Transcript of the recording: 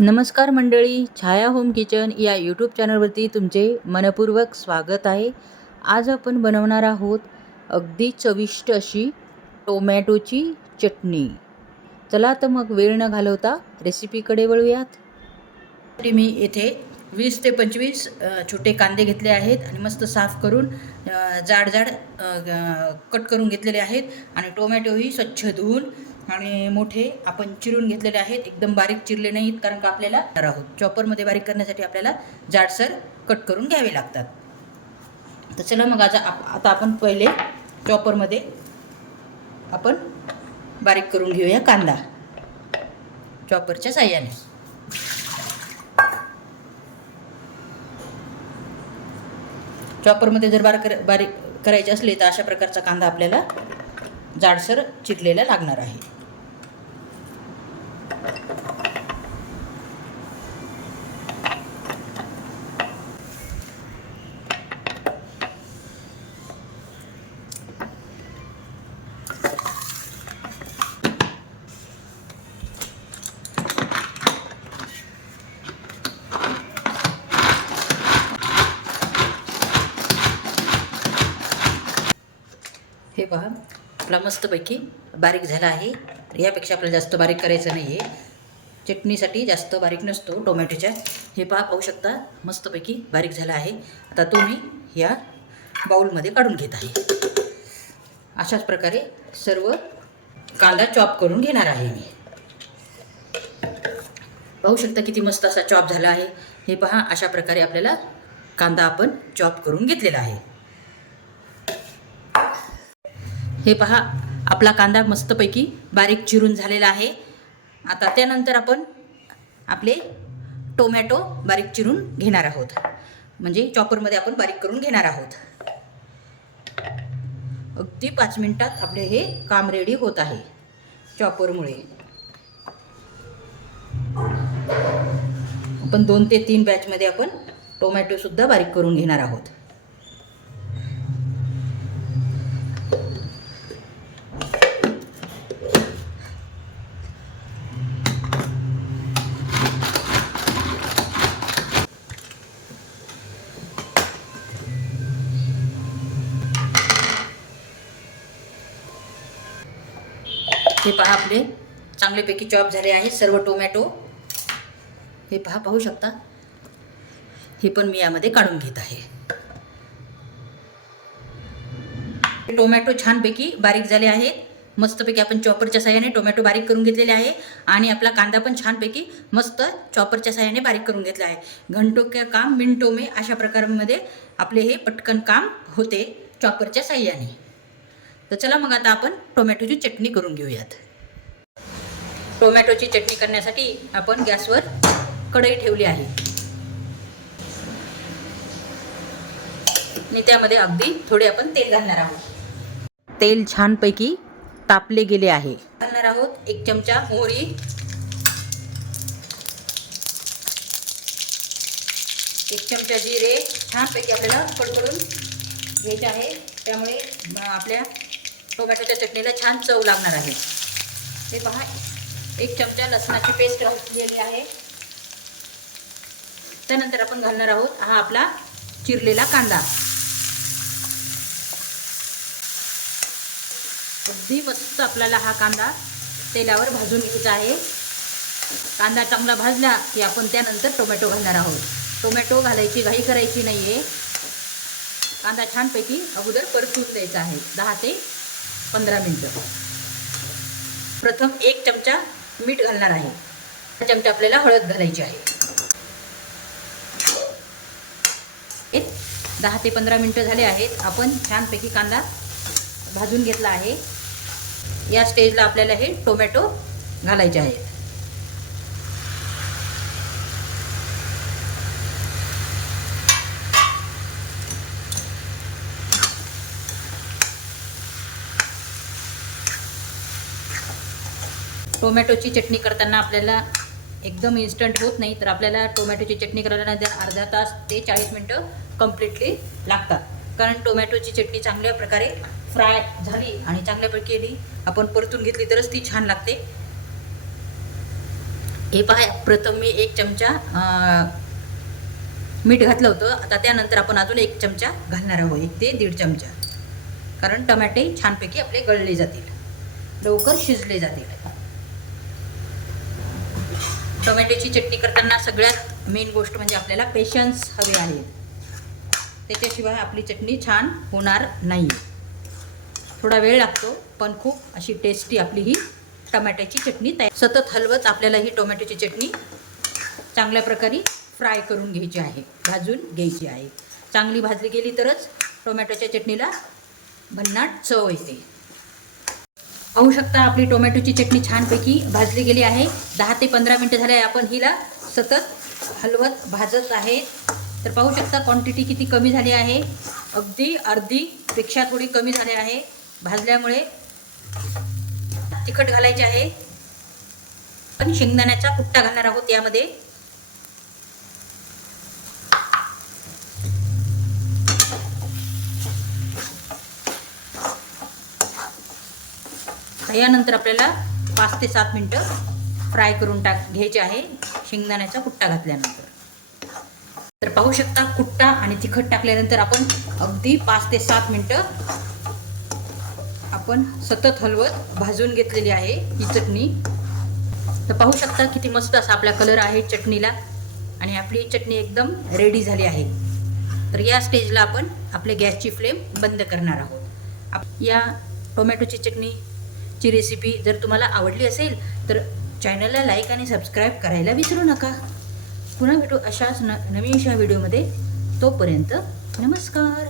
नमस्कार मंडळी, छाया home kitchen या यूट्यूब चॅनलवरती तुमचे मनपूर्वक स्वागत आहे. आज आपण बनवणार आहोत अगदी चविष्ट अशी टोमॅटोची चटणी. चला तर मग वेळ न घालवता रेसिपीकडे वळूयात. मी येथे 20 ते 25 छोटे कांदे घेतले आहेत आणि मस्त साफ करून जाड जाड कट करून घेतलेले आहेत. आणि टोमॅटोही स्वच्छ धुवून आणि मोठे आपण चिरून घेतलेले आहेत. एकदम बारीक चिरले नाहीत, कारण का आपल्याला चॉपरमध्ये बारीक करण्यासाठी आपल्याला जाडसर कट करून घ्यावे लागतात. तर चला मग आता आपण पहिले चॉपरमध्ये आपण बारीक करून घेऊया कांदा चॉपरच्या साह्याने. चॉपरमध्ये जर बारीक करायचे असले तर अशा प्रकारचा कांदा आपल्याला जाडसर चिरलेला लागणार आहे. हे पहा, आपला मस्तपैकी बारीक झाला आहे. यापेक्षा आपल्याला जास्त बारीक करायचं नाही आहे. चटणीसाठी जास्त बारीक नसतो टोमॅटोच्या. हे पाहू शकता, मस्तपैकी बारीक झाला आहे. आता तो मी या बाउलमध्ये काढून घेत आहे. अशाच प्रकारे सर्व कांदा चॉप करून घेणार आहे मी. पाहू शकता किती मस्त असा चॉप झाला आहे. हे पहा, अशा प्रकारे आपल्याला कांदा आपण चॉप करून घेतलेला आहे. हे पहा, आपला कांदा मस्तपैकी बारीक चिरून झालेला आहे. आता त्यानंतर आपण आपले टोमॅटो बारीक चिरून घेणार आहोत, म्हणजे चॉपरमध्ये आपण बारीक करून घेणार आहोत. अगदी 5 मिनिटात आपले हे काम रेडी होत आहे चॉपरमुळे. आपण 2 ते 3 बॅचमध्ये आपण टोमॅटोसुद्धा बारीक करून घेणार आहोत. हे पहा, आपले चांगलेपैकी चॉप झाले आहे सर्व टोमॅटो. हे पाहू शकता. हे पण मी यामध्ये काढून घेत आहे. टोमॅटो छानपैकी बारीक झाले आहेत. मस्तपैकी आपण चॉपरच्या साह्याने टोमॅटो बारीक करून घेतलेले आहे. आणि आपला कांदा पण छानपैकी मस्त चॉपरच्या साह्याने बारीक करून घेतला आहे. घंटो के काम मिनटो में अशा प्रकारामध्ये आपले हे पटकन काम होते चॉपरच्या साह्याने. तर चला मग आता आपण टोमॅटोची चटणी करून घेऊयात. टोमॅटोची चटणी करण्यासाठी आपण गॅसवर कढई ठेवली आहे आणि त्यामध्ये अगदी थोडे आपण तेल घालणार आहोत. तेल छानपैकी तापले गेले आहे. घालणार आहोत 1 चमचा मोहरी, 1 चमचा जिरे. छानपैकी आपल्याला कडकडून घ्यायचे आहे, त्यामुळे आपल्या टोमॅटोच्या चटणीला छान चव लागणार आहे. हे पहा, 1 चमचा लसणाची पेस्ट घातलेली आहे. त्यानंतर आपण घालणार आहोत हा आपला चिरलेला कांदा. अगदी मस्त आपल्याला हा कांदा तेलावर भाजून घ्यायचा आहे. कांदा चांगला भाजला की आपण त्यानंतर टोमॅटो घालणार आहोत. टोमॅटो घालायची घाई करायची नाही आहे. कांदा छानपैकी अगोदर परतून द्यायचा आहे 10 ते 15 मिनटं. प्रथम 1 चमचा मीठ घालणार आहे. 1 चमचा आपल्याला हळद घालायची आहे. 10 ते 15 मिनटं झाले आहेत. आपण छानपैकी कांदा भाजून घेतला आहे. या स्टेजला आपल्याला हे टोमॅटो घालायचे आहेत. टोमॅटोची चटणी करताना आपल्याला एकदम इन्स्टंट होत नाही, तर आपल्याला टोमॅटोची चटणी करायला अर्धा तास ते 40 मिनटं कम्प्लिटली लागतात. कारण टोमॅटोची चटणी चांगल्या प्रकारे फ्राय झाली आणि चांगल्यापैकी केली आपण परतून घेतली तरच ती छान लागते. हे पहा, प्रथम मी 1 चमचा मीठ घातलं होतं. आता त्यानंतर आपण अजून 1 चमचा घालणार आहोत, 1 ते 1.5 चमचा. कारण टमाटे छानपैकी आपले गळले जातील, लवकर शिजले जातील. टोमॅटोची चटणी करताना सगळ्यात मेन गोष्ट म्हणजे आपल्याला पेशन्स हवे आहे. त्याच्याशिवाय आपली चटणी छान होणार नाही. थोडा वेळ लागतो, पण खूप अशी टेस्टी आपली ही टोमॅटोची चटणी तयार. सतत हलवत आपल्याला ही टोमॅटोची चटणी चांगल्या प्रकारे फ्राय करून घ्यायची आहे, भाजून घ्यायची आहे. चांगली भाजली गेली तरच टोमॅटोच्या चटणीला भन्नाट चव येते. पाहू शकता आपली टोमॅटोची चटणी छानपैकी भाजली गेली आहे. 10 ते 15 मिनटं झाले आपण हिला सतत हलवत भाजत आहे. तर पाहू शकता क्वांटिटी किती कमी झाली आहे. अगदी अर्धीपेक्षा थोडी कमी झाली आहे भाजल्यामुळे. तिखट घालायचे आहे. पण शेंगदाण्याचा कुट्टा घालणार आहोत यामध्ये. यानंतर आपल्याला 5 ते 7 मिनटं फ्राय करून घ्यायचे आहे शेंगदाण्याचा कुट्टा घातल्यानंतर. तर पाहू शकता कुट्टा आणि तिखट टाकल्यानंतर आपण अगदी 5 ते 7 मिनटं आपण सतत हलवत भाजून घेतलेली आहे ही चटणी. तर पाहू शकता किती मस्त असा आपला कलर आहे चटणीला आणि आपली चटणी एकदम रेडी झाली आहे. तर या स्टेजला आपण आपल्या गॅसची फ्लेम बंद करणार आहोत. या टोमॅटोची चटणीची रेसिपी जर तुम्हाला आवडली असेल तर चॅनलला लाईक आणि सबस्क्राईब करायला विसरू नका. पुन्हा भेटू अशाच नवीनशा व्हिडिओमध्ये. तोपर्यंत नमस्कार.